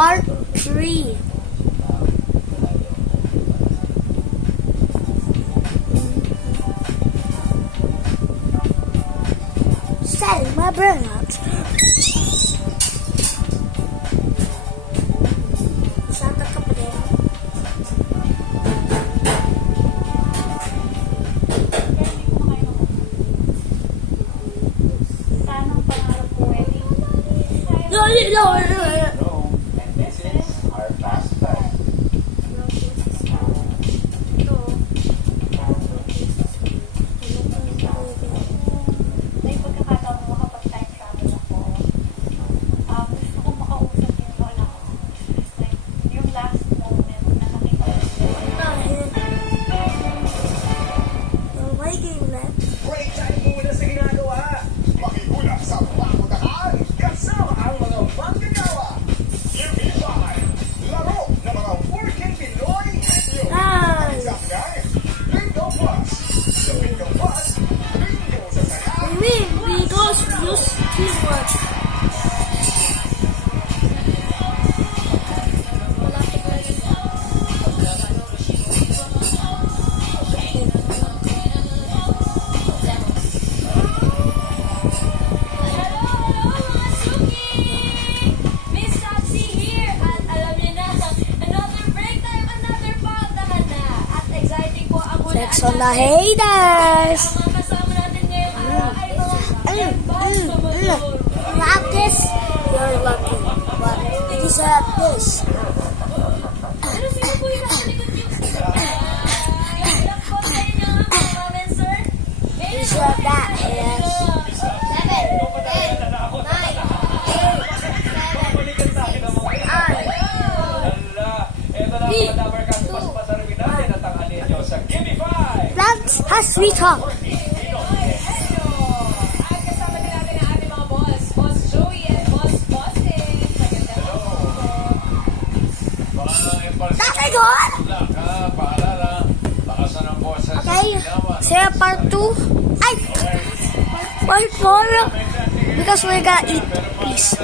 Part 3. Setting my burnout. Santa ka pa rin. No. Flex on the haters. Not this. You're lucky. But you deserve this. You deserve that, haters. 7, 8, 9, Plants has sweet talk. That's good. Okay, say part 2. Part 4 because we're gonna eat peace.